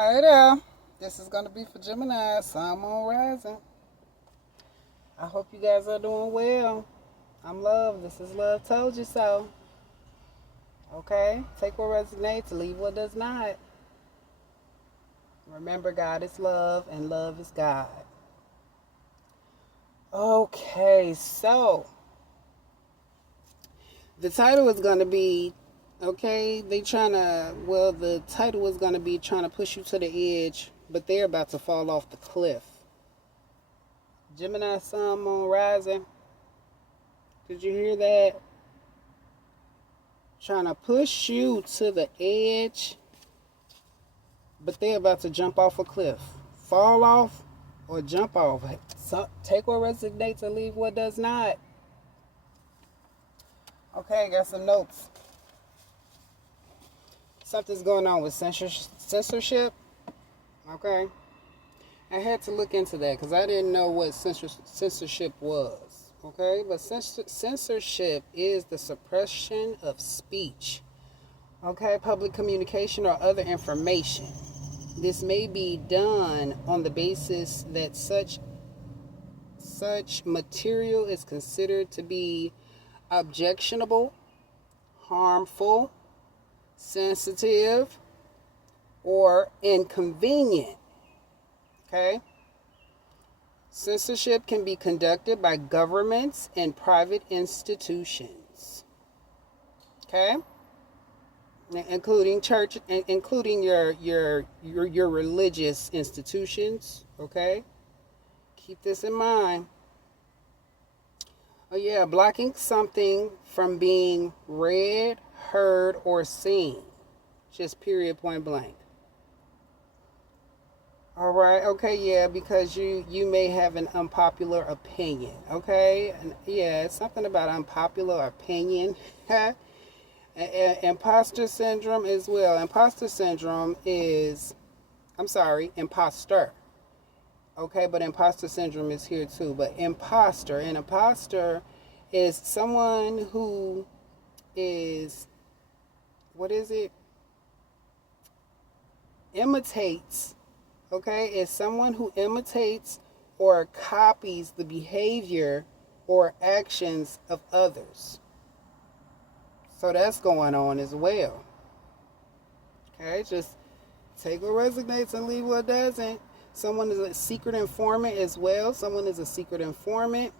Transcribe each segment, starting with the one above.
Hi there. This is going to be for Gemini, Sun, Moon, Rising. I hope you guys are doing well. I'm Love. This is Love Told You So. Okay? Take what resonates, leave what does not. Remember, God is love and love is God. Okay, so the title is going to be, the title is going to be trying to push you to the edge, but they're about to fall off the cliff. Gemini, Sun, Moon, Rising. Did you hear that? Trying to push you to the edge, but they're about to jump off a cliff. Fall off or jump off. So, take what resonates and leave what does not. Okay, got some notes. Something's going on with censorship. Okay. I had to look into that because I didn't know what censorship was. Okay, but censorship is the suppression of speech. Okay, public communication or other information. This may be done on the basis that such material is considered to be objectionable, harmful, sensitive, or inconvenient. Okay? Censorship can be conducted by governments and private institutions. Okay? Including church, including your religious institutions. Okay? Keep this in mind. Oh yeah, blocking something from being read, heard, or seen. Just period, point blank. All right, okay, yeah, because you may have an unpopular opinion, okay? And yeah, it's something about unpopular opinion. Imposter syndrome as well. Imposter syndrome is, imposter. Okay, but imposter syndrome is here too. But an imposter is someone who is, imitates. Okay, is someone who imitates or copies the behavior or actions of others. So that's going on as well. Okay, just take what resonates and leave what doesn't. Someone is a secret informant as well. Someone is a secret informant.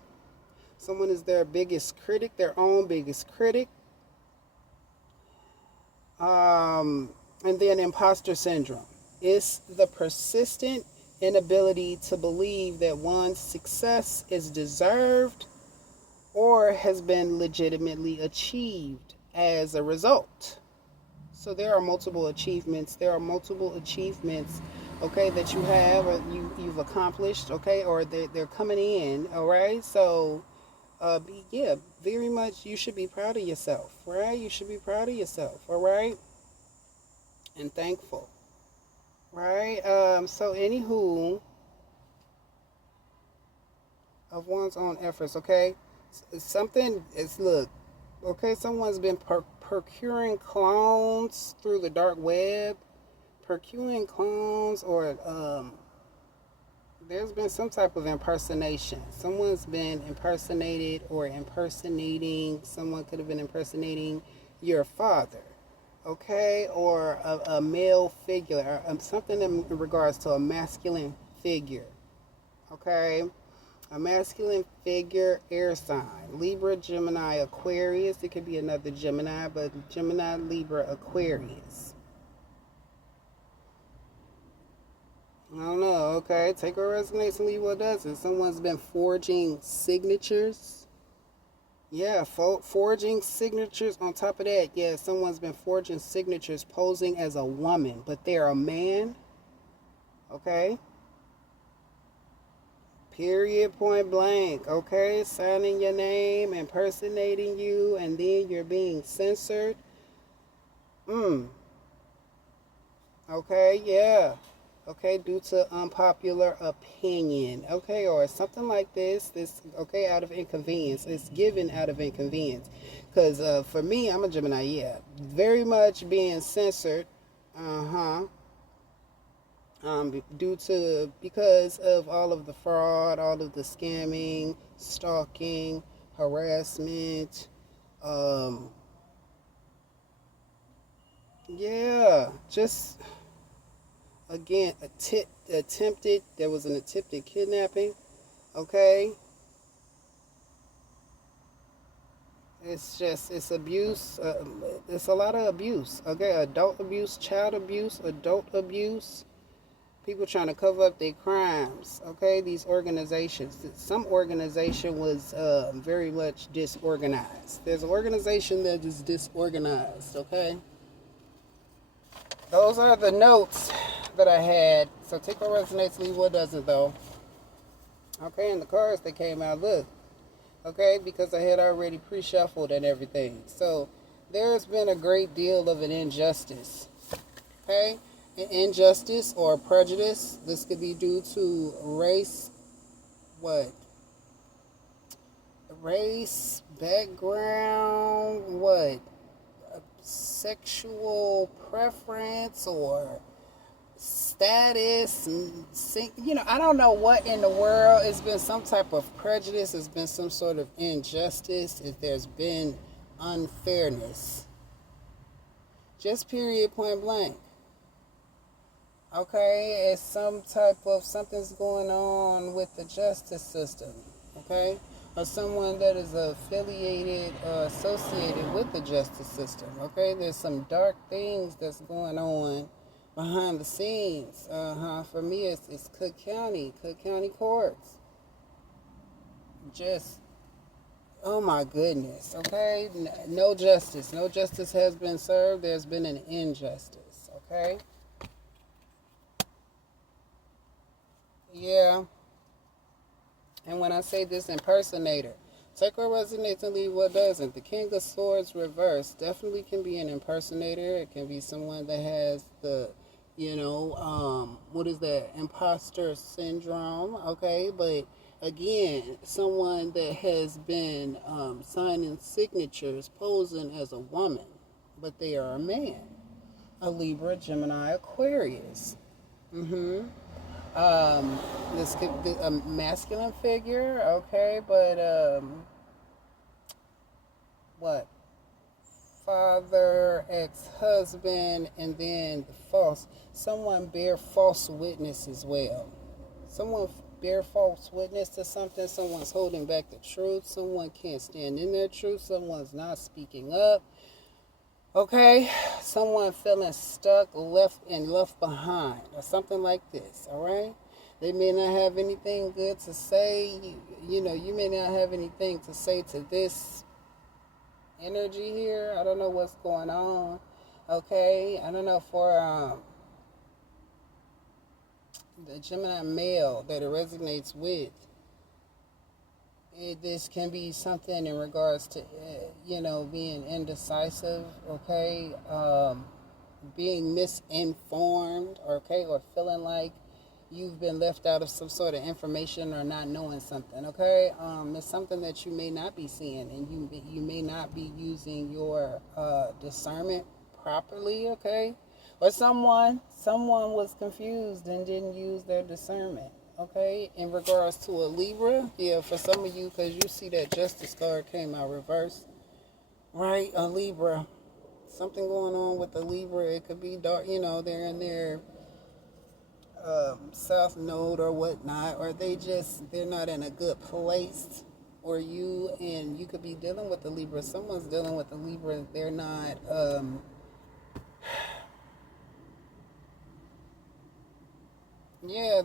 Someone is their biggest critic, their own biggest critic. And then imposter syndrome. It's the persistent inability to believe that one's success is deserved or has been legitimately achieved as a result. So there are multiple achievements. Okay, that you have or you've accomplished, okay, or they're coming in, all right? So, very much you should be proud of yourself, right? You should be proud of yourself, all right? And thankful. Right. So anywho, of one's own efforts. Okay. Something is Okay. Someone's been procuring clones through the dark web. Procuring clones, or there's been some type of impersonation. Someone's been impersonated or impersonating. Someone could have been impersonating your father. Okay, or a male figure, or something in regards to a masculine figure. Okay, a masculine figure, air sign, Libra, Gemini, Aquarius. It could be another Gemini, but Gemini, Libra, Aquarius. I don't know. Okay, take what resonates and leave what doesn't. Someone's been forging signatures. Yeah, forging signatures. On top of that, yeah, someone's been forging signatures posing as a woman, but they're a man. Okay? Period, point blank. Okay? Signing your name, impersonating you, and then you're being censored. Okay, yeah. Okay, due to unpopular opinion. Okay, or something like this, okay, out of inconvenience. It's given out of inconvenience. Because for me, I'm a Gemini, yeah. Very much being censored. Because of all of the fraud, all of the scamming, stalking, harassment. Um, yeah, just again, attempted. There was an attempted kidnapping. Okay, it's abuse. It's a lot of abuse. Okay, adult abuse, child abuse, adult abuse. People trying to cover up their crimes. Okay, these organizations. Some organization was very much disorganized. There's an organization that is disorganized. Okay, those are the notes that I had. So take what resonates, leave what doesn't, though. Okay, and the cards that came out, look. Okay, because I had already pre-shuffled and everything. So there's been a great deal of an injustice. Okay, an injustice or prejudice. This could be due to race, what? Race, background, what? Sexual preference or status, and I don't know what in the world. It's been some type of prejudice. It's been some sort of injustice. If there's been unfairness, just period, point blank. Okay, it's some type of something's going on with the justice system. Okay, or someone that is affiliated or associated with the justice system. Okay, there's some dark things that's going on behind the scenes. For me, it's Cook County courts. Just, oh my goodness. Okay, no justice. No justice has been served. There's been an injustice. Okay. Yeah. And when I say this impersonator, take what resonates and leave what doesn't. The King of Swords reversed definitely can be an impersonator. It can be someone that has the, what is that? Imposter syndrome. Okay. But again, someone that has been signing signatures posing as a woman, but they are a man. A Libra, Gemini, Aquarius. Mm-hmm. This could be a masculine figure, okay, but what? Father, ex-husband, and then the false. Someone bear false witness as well. Someone bear false witness to something. Someone's holding back the truth. Someone can't stand in their truth. Someone's not speaking up. Okay, someone feeling stuck, left behind, or something like this. All right, they may not have anything good to say. You may not have anything to say to this energy here. I don't know what's going on. Okay, I don't know for the Gemini male that it resonates with. This can be something in regards to, being indecisive, okay, being misinformed, okay, or feeling like you've been left out of some sort of information or not knowing something, okay. It's something that you may not be seeing, and you may not be using your discernment properly, okay, or someone was confused and didn't use their discernment. Okay, in regards to a Libra, yeah, for some of you, because you see that Justice card came out reversed, right? A Libra, something going on with the Libra. It could be dark, they're in their south node or whatnot, or they're not in a good place, or you could be dealing with the Libra. Someone's dealing with the Libra. They're not.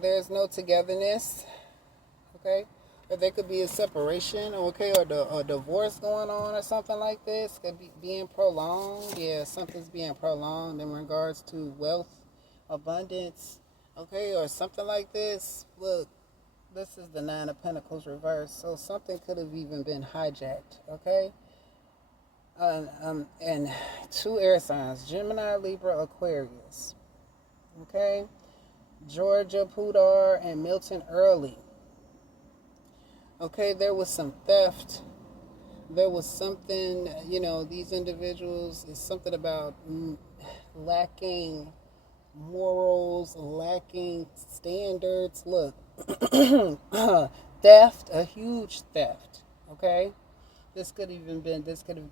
There's no togetherness, okay? Or there could be a separation, okay, or a divorce going on or something like this. Could be being prolonged. Yeah, something's being prolonged in regards to wealth, abundance, okay, or something like this. Look, this is the Nine of Pentacles reversed, so something could have even been hijacked, okay? And two air signs, Gemini, Libra, Aquarius, okay? Georgia Pudar and Milton Early. Okay, there was some theft. There was something, these individuals, it's something about lacking morals, lacking standards. Look, theft, a huge theft. Okay, this could have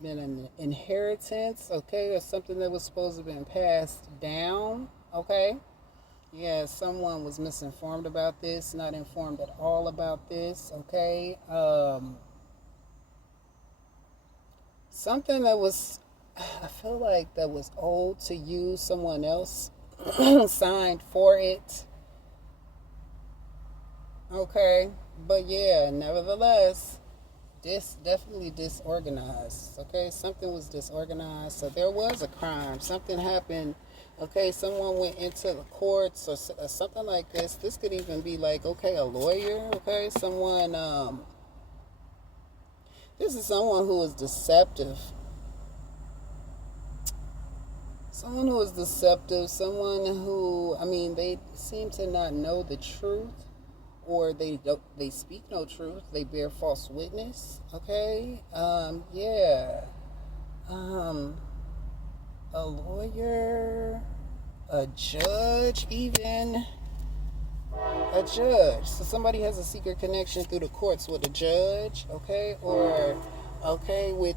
been an inheritance. Okay, or something that was supposed to have been passed down. Okay, yeah, someone was misinformed about this, not informed at all about this. Okay, something that was, I feel like that was owed to you, someone else signed for it. Okay, but yeah, nevertheless, this definitely disorganized. Okay, something was disorganized, so there was a crime. Something happened. Okay, someone went into the courts or something like this. This could even be like, okay, a lawyer. Okay, someone. This is someone who is deceptive. Someone who is deceptive. Someone who, I mean, they seem to not know the truth, or they speak no truth. They bear false witness. Okay, yeah, um, a lawyer, a judge, even a judge. So somebody has a secret connection through the courts with a judge. Okay, or okay with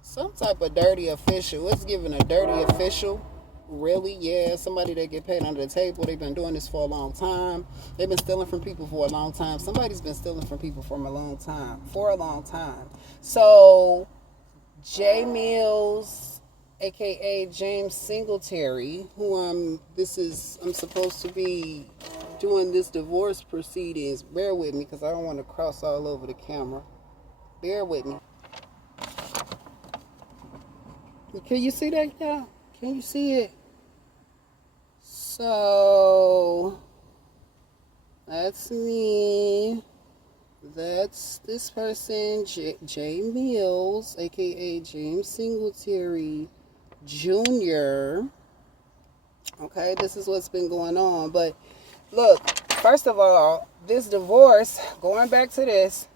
some type of dirty official. It's giving a dirty official. Really? Yeah, somebody that get paid under the table. They've been doing this for a long time. They've been stealing from people for a long time. Somebody's been stealing from people for a long time. For a long time. So, J Mills, aka James Singletary, who I'm supposed to be doing this divorce proceedings. Bear with me, because I don't want to cross all over the camera. Bear with me. Can you see that, y'all? Can you see it? So, that's me. That's this person, J Mills, aka James Singletary Jr. Okay, this is what's been going on. But look, first of all, this divorce, going back to this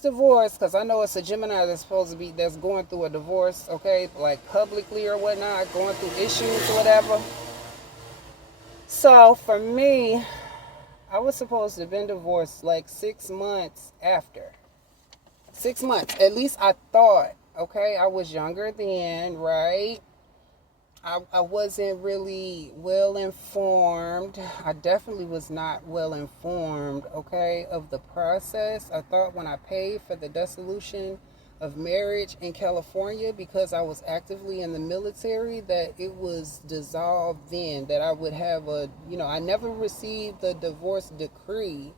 divorce, because I know it's a Gemini that's going through a divorce, okay, like publicly or whatnot, going through issues or whatever. So for me, I was supposed to have been divorced like 6 months after. 6 months, at least I thought. Okay, I was younger then, right? I wasn't really well informed. I definitely was not well informed, okay, of the process. I thought when I paid for the dissolution of marriage in California, because I was actively in the military, that it was dissolved then, that I would have I never received the divorce decree.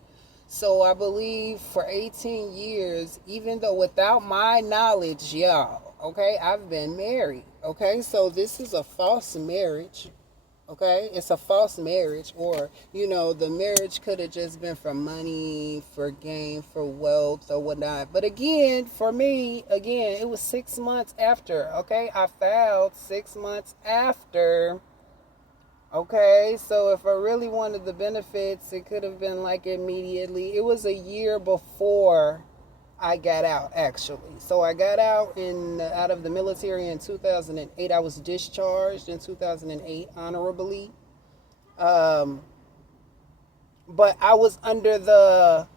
So I believe for 18 years, even though without my knowledge, y'all, okay, I've been married. Okay, so this is a false marriage. Okay, it's a false marriage, or the marriage could have just been for money, for gain, for wealth, or whatnot. But again, for me, it was 6 months after. Okay, I filed 6 months after. Okay, so if I really wanted the benefits, it could have been like immediately. It was a year before I got out, actually. So I got out of the military in 2008. I was discharged in 2008 honorably. But I was under the,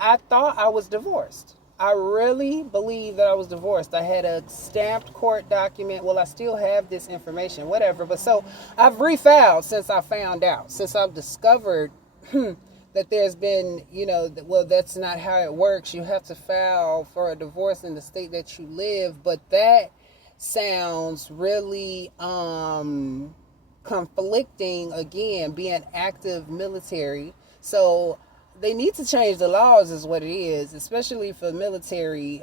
I thought I was divorced. I really believe that I was divorced. I had a stamped court document. Well, I still have this information, whatever. But so I've refiled since I found out, since I've discovered that there's been, well, that's not how it works. You have to file for a divorce in the state that you live. But that sounds really conflicting, again, being active military. So they need to change the laws is what it is, especially for military,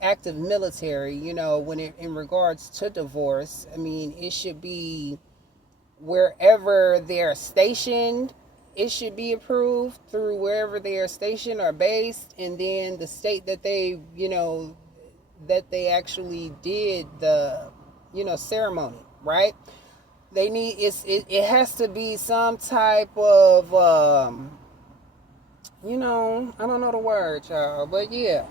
active military, when in regards to divorce. I mean, it should be wherever they're stationed. It should be approved through wherever they are stationed or based, and then the state that they, that they actually did the, ceremony, right? They need, it has to be some type of, I don't know the word, y'all, but yeah.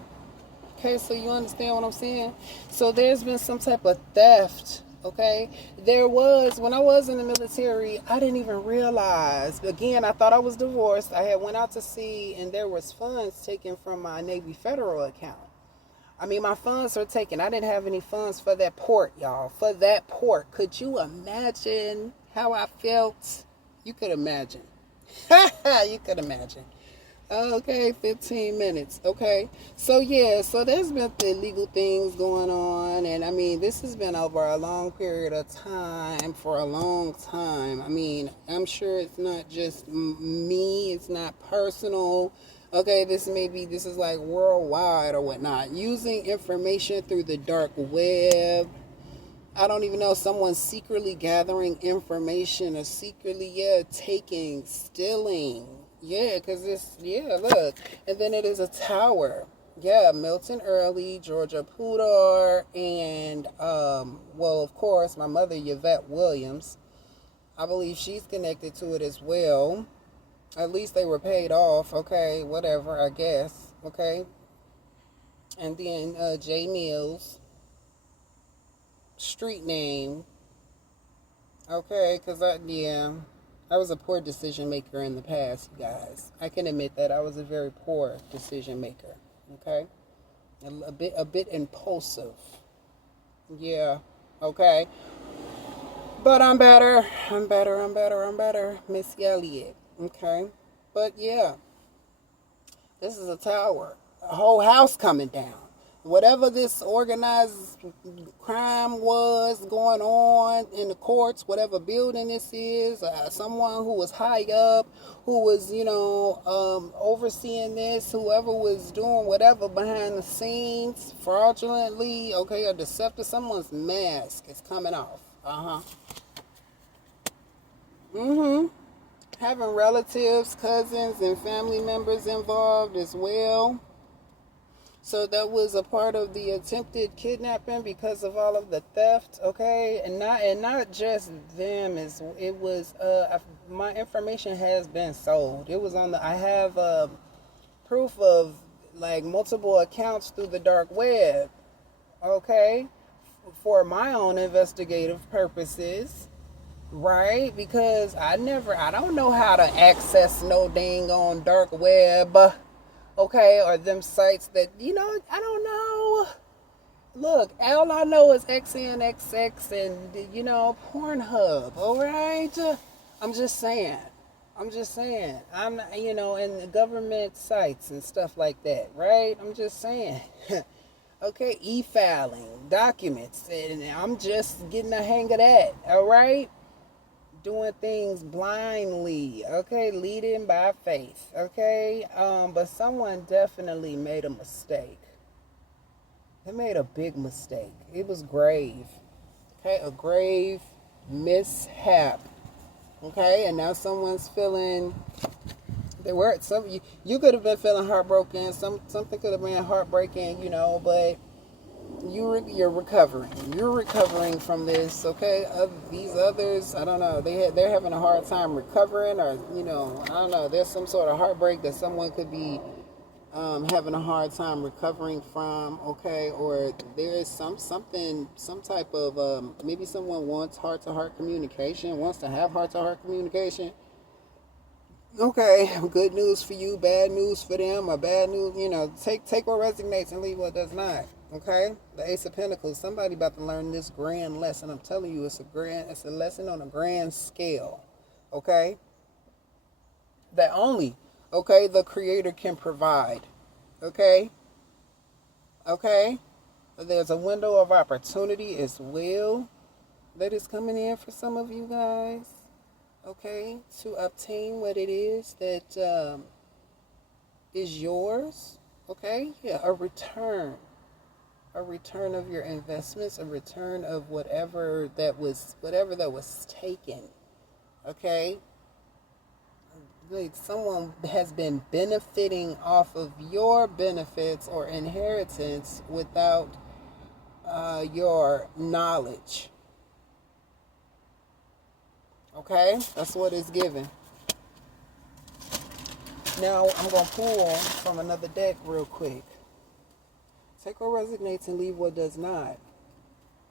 Okay, so you understand what I'm saying? So there's been some type of theft. Okay, there was, when I was in the military, I didn't even realize. Again, I thought I was divorced. I had went out to sea, and there was funds taken from my Navy Federal account. I mean, my funds were taken. I didn't have any funds for that port, y'all. For that port. Could you imagine how I felt? You could imagine. You could imagine. Okay, 15 minutes. Okay. So, yeah, so there's been the illegal things going on. And, I mean, this has been over a long period of time, for a long time. I mean, I'm sure it's not just me. It's not personal. Okay, this is like worldwide or whatnot. Using information through the dark web. I don't even know, someone's secretly gathering information or secretly, taking, stealing. Yeah, because look. And then it is a tower. Yeah, Milton Early, Georgia Pudar, and, well, of course, my mother, Yvette Williams. I believe she's connected to it as well. At least they were paid off. Okay, whatever, I guess. Okay. And then J Mills, street name. Okay, because I was a poor decision maker in the past, you guys. I can admit that I was a very poor decision maker. Okay, a bit impulsive. Yeah. Okay. But I'm better. I'm better. Miss Elliott. Okay. But yeah, this is a tower. A whole house coming down. Whatever this organized crime was going on in the courts, whatever building this is, someone who was high up, who was, overseeing this, whoever was doing whatever behind the scenes, fraudulently, okay, or deceptive, someone's mask is coming off. Having relatives, cousins, and family members involved as well. So that was a part of the attempted kidnapping because of all of the theft, okay, and not just them. It was my information has been sold. It was on the. I have proof of like multiple accounts through the dark web, okay, for my own investigative purposes, right? Because I don't know how to access no dang on dark web. Okay, or them sites that, I don't know. Look, all I know is XNXX and, Pornhub, all right? I'm just saying. I'm in the government sites and stuff like that, right? I'm just saying. Okay, e-filing, documents, and I'm just getting the hang of that, all right? Doing things blindly, okay, leading by faith, okay, but someone definitely made a mistake. They made a big mistake. It was grave, okay, a grave mishap, okay, and now someone's feeling. You could have been feeling heartbroken. Something could have been heartbreaking, but you're recovering. You're recovering from this, okay? These others, I don't know. They're having a hard time recovering, or I don't know. There's some sort of heartbreak that someone could be having a hard time recovering from, okay? Or there is some type of maybe someone wants heart-to-heart communication, wants to have heart-to-heart communication. Okay, good news for you, bad news for them, or bad news, take what resonates and leave what does not. Okay, the Ace of Pentacles. Somebody about to learn this grand lesson. I'm telling you, it's a lesson on a grand scale. Okay, that only, the Creator can provide. Okay, there's a window of opportunity as well that is coming in for some of you guys. Okay, to obtain what it is that is yours. Okay, yeah, a return of your investments, a return of whatever that was taken. Okay, like someone has been benefiting off of your benefits or inheritance without your knowledge. Okay, that's what it's given. Now I'm gonna pull from another deck real quick. Take what resonates and leave what does not.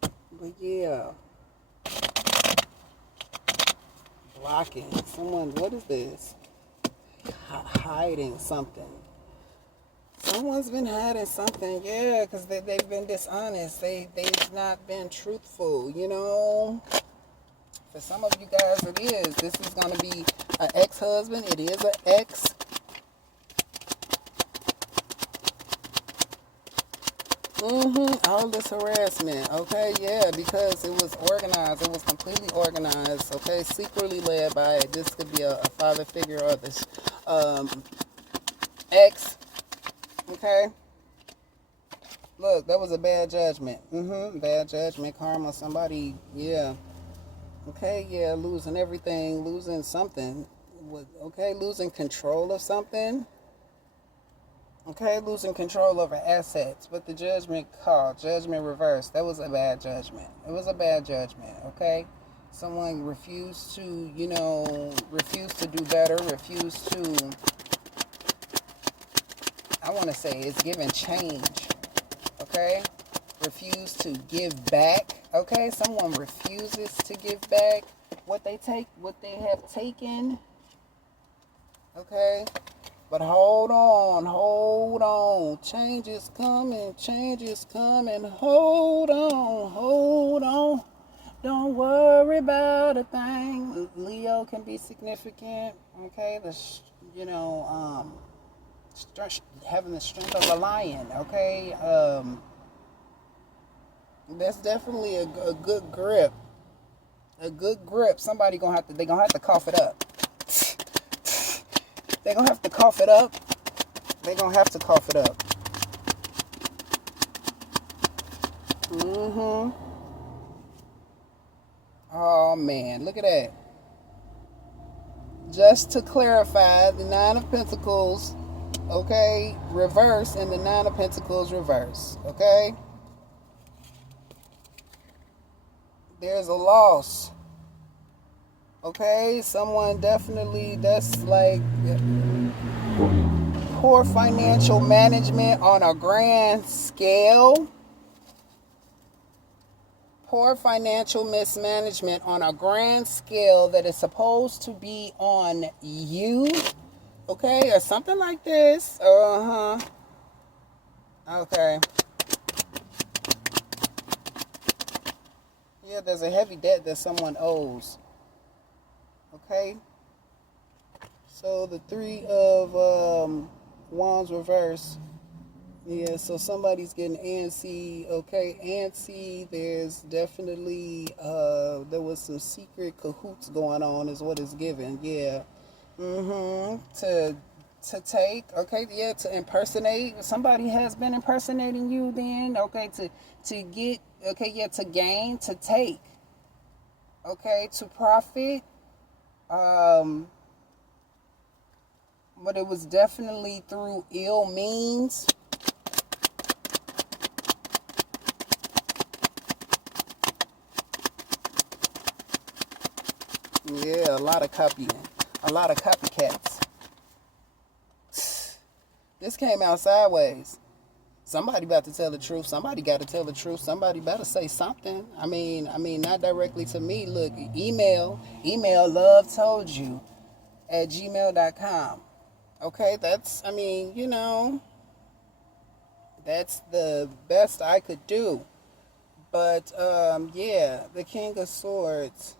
But yeah. Blocking. Someone, what is this? Hiding something. Someone's been hiding something, yeah, because they've been dishonest. They've not been truthful, you know. For some of you guys, it is. This is going to be an ex-husband. It is an ex. All this harassment, okay, yeah, because it was organized. It was completely organized, okay, secretly led by, this could be a father figure or this ex, okay. Look, that was a bad judgment. Bad judgment, karma, somebody, yeah. Okay, yeah, losing everything, losing something. Okay, losing control of something. Okay, losing control over assets. But the judgment call, judgment reversed. That was a bad judgment. It was a bad judgment, okay? Someone refused to, refused to do better, refused to, I want to say it's giving change, okay? Refuse to give back, okay? Someone refuses to give back what they have taken, okay? But hold on. Change is coming, hold on. Don't worry about a thing. Leo can be significant, okay? Having the strength of a lion, okay? That's definitely a good grip. A good grip. Somebody they gonna have to cough it up. They're gonna have to cough it up. Oh man, look at that. Just to clarify, the Nine of Pentacles, okay, reverse, and the Nine of Pentacles reverse, okay? There's a loss. Okay, someone definitely, that's like poor financial management on a grand scale. Poor financial mismanagement on a grand scale that is supposed to be on you. Okay, or something like this. Okay. Yeah, there's a heavy debt that someone owes. Okay, so the Three of Wands reverse. Yeah, so somebody's getting antsy. Okay, antsy. There's definitely there was some secret cahoots going on, is what it's given. Yeah. To take. Okay. Yeah. To impersonate. Somebody has been impersonating you. Then. Okay. To get. Okay. Yeah. To gain. To take. Okay. To profit. But it was definitely through ill means. Yeah, a lot of copying. A lot of copycats. This came out sideways. Somebody about to tell the truth. Somebody got to tell the truth. Somebody better say something. I mean, not directly to me. Look, email luvtoldu at gmail.com. Okay, that's that's the best I could do. But, yeah, the King of Swords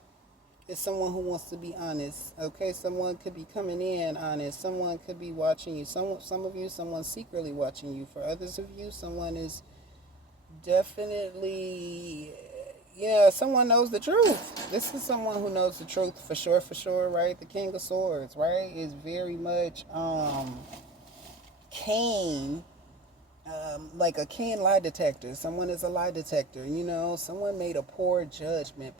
is someone who wants to be honest. Okay, someone could be coming in honest. Someone could be watching you. Some of you, someone's secretly watching you. For others of you, someone is definitely, someone knows the truth. This is someone who knows the truth for sure, right? The King of Swords, right, is very much keen, like a keen lie detector. Someone is a lie detector, someone made a poor judgment,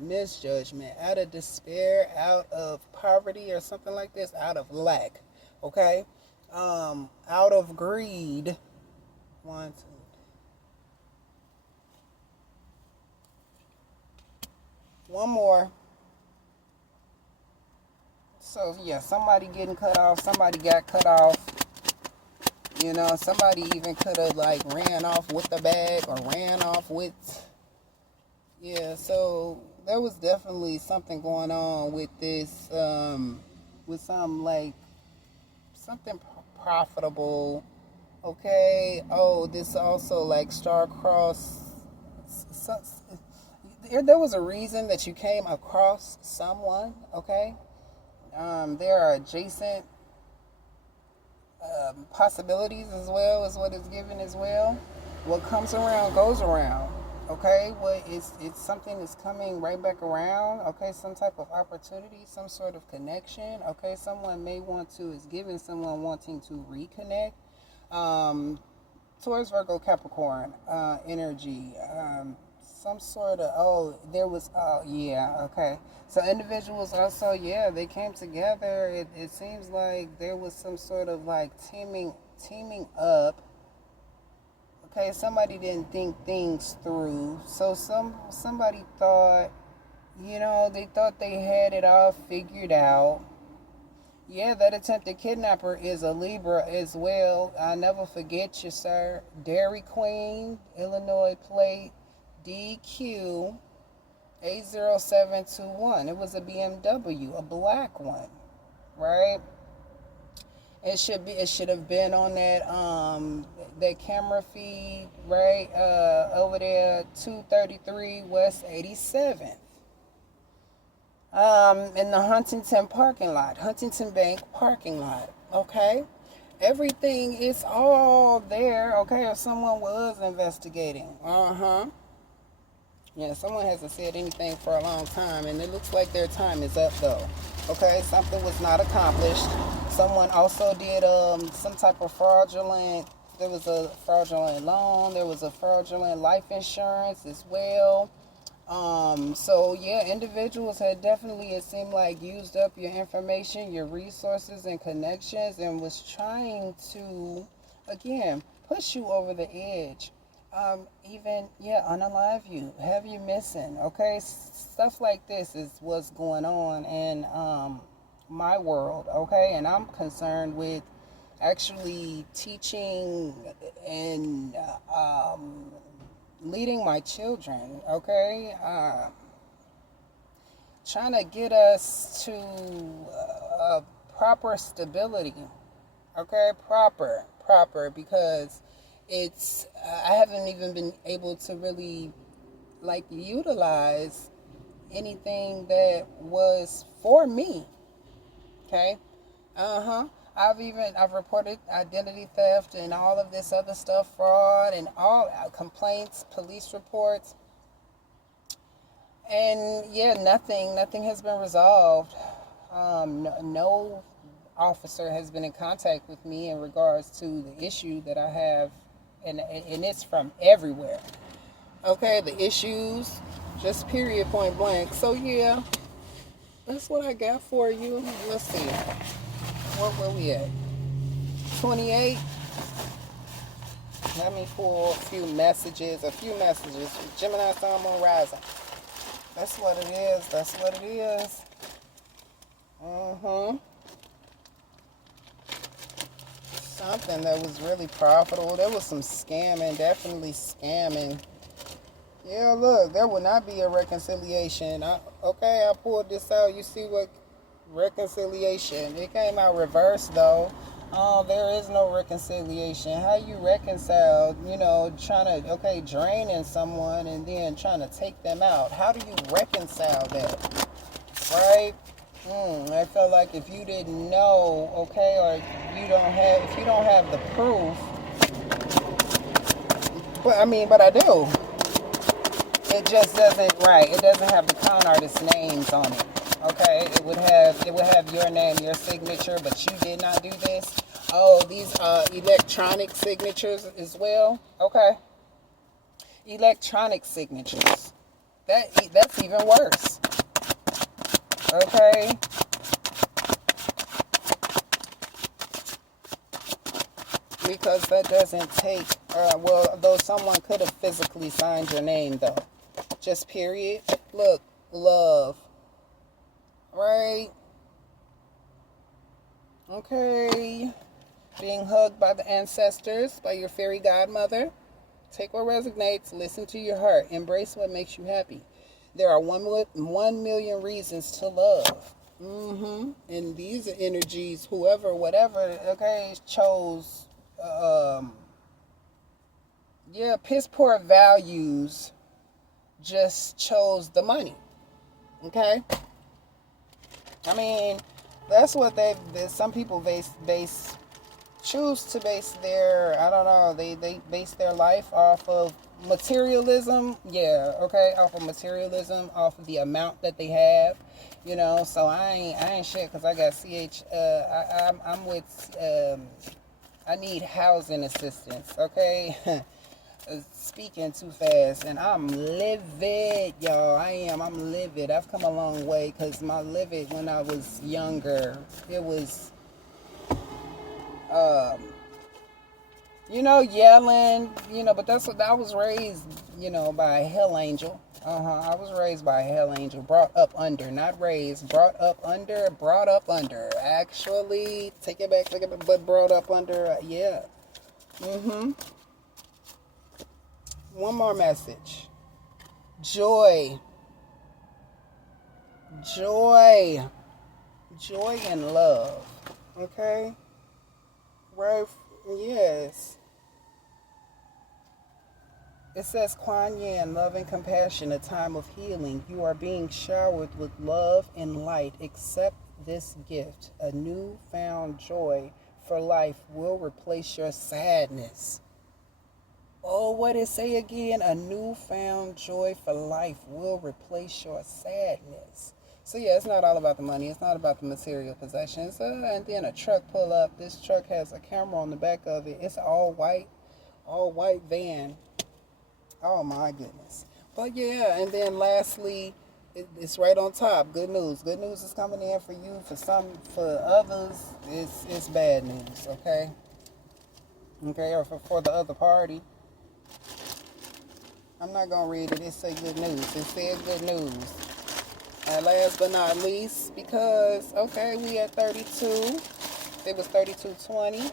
misjudgment, out of despair, out of poverty or something like this, out of lack, okay, out of greed. One, two. One more. So yeah, somebody getting cut off, somebody got cut off. You know, somebody even could have like ran off with the bag or ran off with, yeah, so there was definitely something going on with this, with some like something profitable. Okay. Oh, this also like star-crossed. There was a reason that you came across someone. Okay. There are adjacent possibilities as well, is what it's given as well. What comes around goes around. Okay, what it's something that's coming right back around. Okay, some type of opportunity, some sort of connection. Okay, someone may want to is giving someone wanting to reconnect. Towards Virgo Capricorn energy. Some sort of, yeah, okay. So individuals also, yeah, they came together. It seems like there was some sort of like teaming up. Okay, somebody didn't think things through. So somebody thought, they thought they had it all figured out. Yeah, that attempted kidnapper is a Libra as well. I'll never forget you, sir. Dairy Queen, Illinois plate, DQ 80721. It was a BMW, a black one, right? It should have been on that camera feed, right? Over there, 233 West 87th. In the Huntington Bank parking lot. Okay, everything is all there. Okay, if someone was investigating, yeah, someone hasn't said anything for a long time, and it looks like their time is up though. Okay, something was not accomplished. Someone also did some type of fraudulent. There was a fraudulent loan. There was a fraudulent life insurance as well. So yeah, individuals had definitely, it seemed like, used up your information, your resources and connections, and was trying to, again, push you over the edge. Even, yeah, unalive you, have you missing, okay? Stuff like this is what's going on in, my world, okay? And I'm concerned with actually teaching and, leading my children, okay? Trying to get us to proper stability, okay? Proper, because I haven't even been able to really like utilize anything that was for me, okay? I've reported identity theft and all of this other stuff, fraud and all complaints, police reports, and yeah, nothing has been resolved. No officer has been in contact with me in regards to the issue that I have, and it's from everywhere. Okay, the issues, just period, point blank. So yeah, that's what I got for you. Let's see. Where we at? 28. Let me pull a few messages. Gemini, Sun, Moon, Rising. That's what it is. Something that was really profitable. There was some scamming, definitely scamming. Yeah, look, there will not be a reconciliation. I pulled this out. You see what reconciliation? It came out reversed though. There is no reconciliation. How you reconcile, draining someone and then trying to take them out? How do you reconcile that? Right? I felt like if you didn't know, okay, or if you don't have the proof, but I do. It just doesn't, right, it doesn't have the con artist names on it. Okay, it would have your name, your signature, but you did not do this. Oh, these electronic signatures as well. Okay, electronic signatures. That's even worse. Okay. Because that doesn't take. Though someone could have physically signed your name though. Just period. Look, love. Right? Okay. being hugged by the ancestors, by your fairy godmother. Take what resonates, listen to your heart, embrace what makes you happy. There are 1 million reasons to love. And these are energies, whoever, whatever, okay, chose, piss poor values, just chose the money. Okay? I mean, that's what some people choose to base their, I don't know, they base their life off of materialism. Yeah, okay, off of materialism, off of the amount that they have, so I ain't shit because I got I'm with, I need housing assistance, okay? Speaking too fast, and I'm livid, y'all. I'm livid. I've come a long way, because my livid when I was younger, it was, yelling, but that's what I was raised, by a hell angel. I was raised by a hell angel, brought up under, not raised, brought up under. Actually, take it back, but brought up under, yeah. One more message. Joy and love. Okay? Right? Yes. It says, Kuan Yin, love and compassion, a time of healing. You are being showered with love and light. Accept this gift. A newfound joy for life will replace your sadness. Oh, what did it say again? A newfound joy for life will replace your sadness. So yeah, it's not all about the money. It's not about the material possessions. And then a truck pull up. This truck has a camera on the back of it. It's all white van. Oh my goodness. But yeah, and then lastly, it's right on top. Good news. Good news is coming in for you. For others, it's bad news. Okay. Okay, or for the other party. I'm not going to read it. It say good news. It said good news. And last but not least, because, okay, we at 32. It was 3220.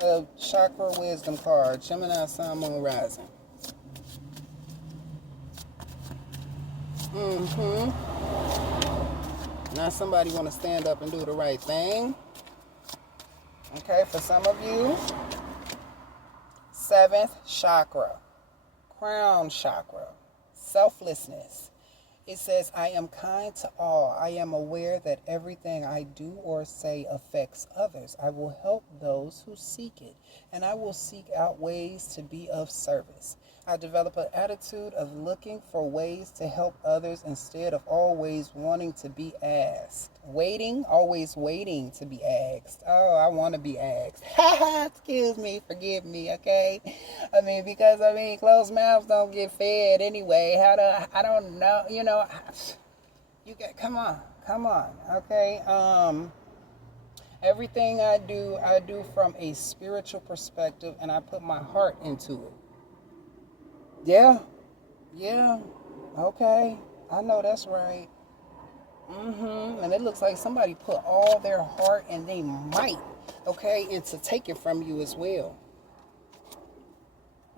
A chakra wisdom card. Gemini, Sun, Moon, Rising. Now somebody want to stand up and do the right thing. Okay, for some of you, 7th chakra, crown chakra, selflessness. It says, I am kind to all. I am aware that everything I do or say affects others. I will help those who seek it, and I will seek out ways to be of service. I develop an attitude of looking for ways to help others instead of always wanting to be asked. Always waiting to be asked. Oh, I want to be asked. Excuse me, forgive me, okay? Because closed mouths don't get fed anyway. I don't know, you got, come on, okay? Everything I do from a spiritual perspective, and I put my heart into it. Yeah, okay, I know that's right. And it looks like somebody put all their heart and they might, okay, into taking from you as well.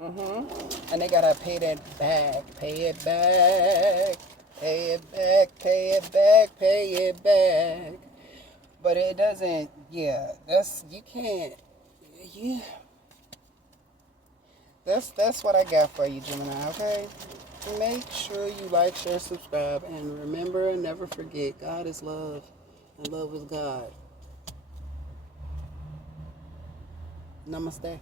And they gotta pay that back, pay it back, pay it back, pay it back, pay it back. But it doesn't, you can't, that's what I got for you, Gemini, okay? Make sure you like, share, subscribe, and remember and never forget, God is love, and love is God. Namaste.